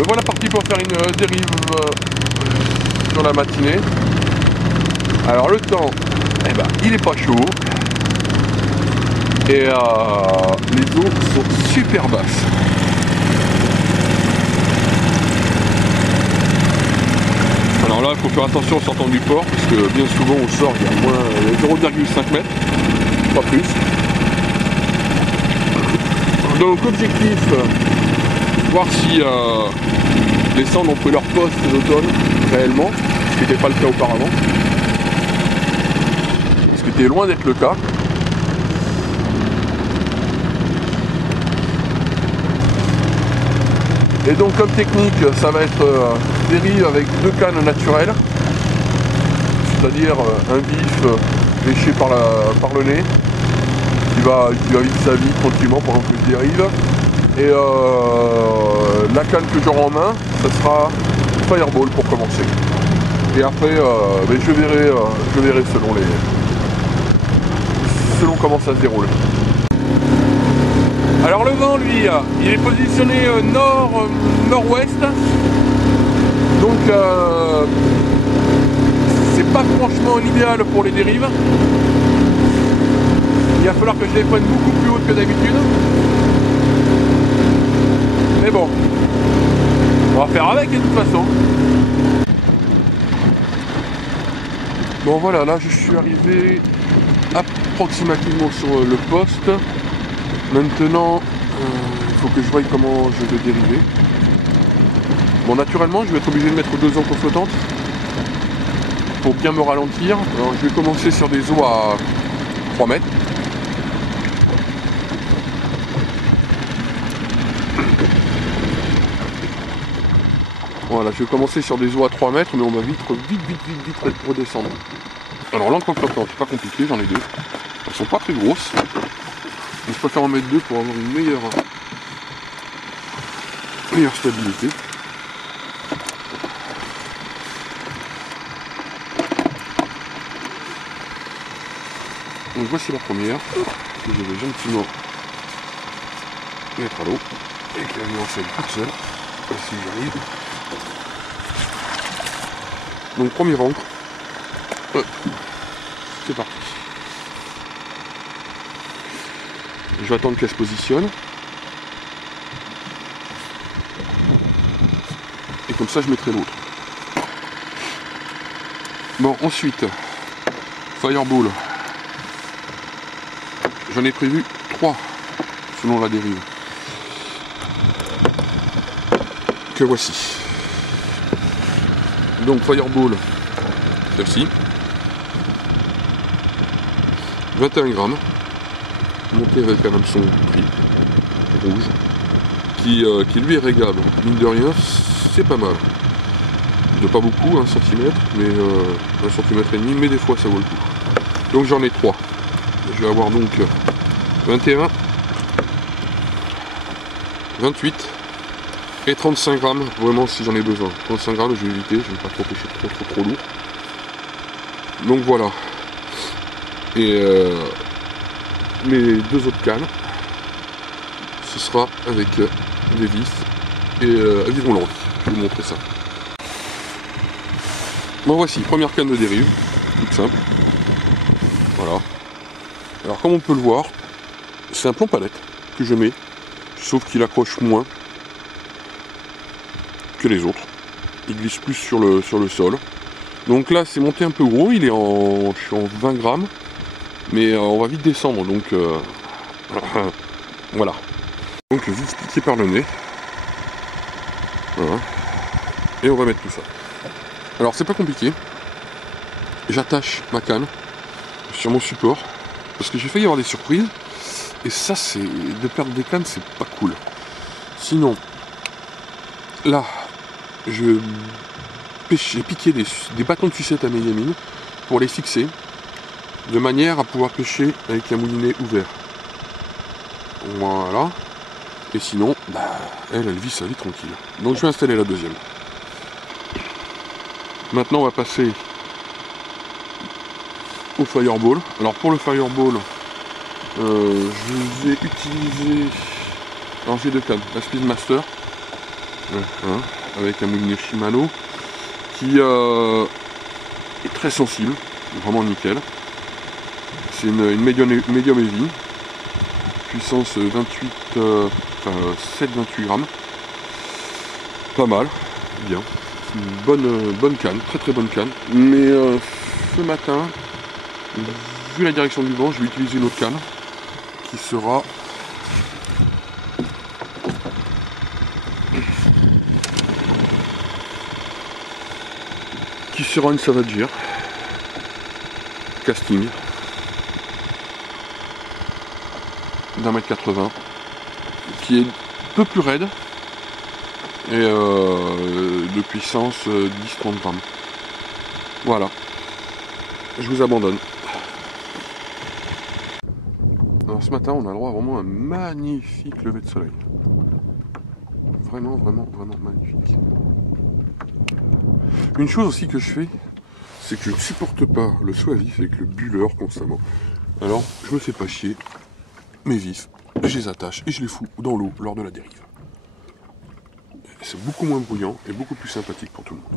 me voilà parti pour faire une dérive sur la matinée. Alors le temps, eh ben, il est pas chaud. Et les eaux sont super basses. Alors là, il faut faire attention en sortant du port, parce que bien souvent on sort, il y a moins 0,5 mètres, pas plus. Donc objectif, voir si les cendres ont pris leur poste d'automne, réellement, ce qui n'était pas le cas auparavant. Ce qui était loin d'être le cas. Et donc comme technique, ça va être dérive avec 2 cannes naturelles, c'est-à-dire un vif léché par le nez, qui va vivre sa vie tranquillement pendant que je dérive. Et la canne que j'aurai en main, ça sera Fireball pour commencer. Et après, je verrai selon comment ça se déroule. Alors le vent, lui, il est positionné nord-ouest, donc c'est pas franchement l'idéal pour les dérives. Il va falloir que je les prenne beaucoup plus hautes que d'habitude. Mais bon, on va faire avec de toute façon. Bon voilà, là je suis arrivé approximativement sur le poste. Maintenant, il faut que je voie comment je vais dériver. Bon, naturellement, je vais être obligé de mettre 2 ancres flottantes pour bien me ralentir. Alors, je vais commencer sur des eaux à 3 mètres. Voilà, je vais commencer sur des eaux à 3 mètres, mais on va vite redescendre. Alors, l'ancre flottante, c'est pas compliqué, j'en ai 2. Elles sont pas très grosses. Je préfère en mettre 2 pour avoir une meilleure stabilité. Donc voici la première, que je vais gentiment mettre à l'eau, et qui va me lancer toute seule, si j'y arrive. Donc premier ancre, c'est parti. Je vais attendre qu'elle se positionne. Et comme ça je mettrai l'autre. Bon, ensuite, Fireball. J'en ai prévu 3 selon la dérive. Que voici. Donc Fireball, celle-ci. 21 grammes. Monté avec un hameçon pris, rouge, qui lui est réglable. Mine de rien, c'est pas mal. De pas beaucoup, 1 cm, mais 1 cm et demi, mais des fois ça vaut le coup. Donc j'en ai 3. Je vais avoir donc 21, 28 et 35 grammes, vraiment si j'en ai besoin. 35 grammes, je vais éviter, je ne vais pas trop pêcher trop lourd. Donc voilà. Et les 2 autres cannes, ce sera avec des vis et à viron l'envie. Je vais vous montrer ça. Bon, voici, première canne de dérive, toute simple. Voilà. Alors comme on peut le voir, c'est un plomb palette que je mets, sauf qu'il accroche moins que les autres. Il glisse plus sur le sol. Donc là c'est monté un peu gros, je suis en 20 grammes. Mais on va vite descendre, donc voilà. Donc vite piqué par le nez. Voilà. Et on va mettre tout ça. Alors c'est pas compliqué. J'attache ma canne sur mon support. Parce que j'ai failli avoir des surprises. Et ça, c'est de perdre des cannes, c'est pas cool. Sinon, là, j'ai piqué des bâtons de sucette à mégamine pour les fixer. De manière à pouvoir pêcher avec un moulinet ouvert. Voilà. Et sinon, elle vit sa vie tranquille. Donc je vais installer la deuxième. Maintenant on va passer au Fireball. Alors pour le Fireball, je vais utiliser... Alors j'ai 2 cannes. La Speedmaster Ouais, hein, avec un moulinet Shimano qui est très sensible, vraiment nickel. C'est une medium heavy, puissance 28, 7-28 grammes. Pas mal, bien. C'est une bonne canne, très bonne canne. Mais ce matin, vu la direction du vent, je vais utiliser une autre canne qui sera une Savagear casting d'1,80 m qui est un peu plus raide et de puissance 10-30 grammes. Voilà, je vous abandonne. Alors ce matin on a le droit à vraiment un magnifique lever de soleil. Vraiment magnifique. Une chose aussi que je fais, c'est que je ne supporte pas le soin vif avec le bulleur constamment. Alors je me fais pas chier, mes vifs, je les attache et je les fous dans l'eau lors de la dérive. C'est beaucoup moins bruyant et beaucoup plus sympathique pour tout le monde.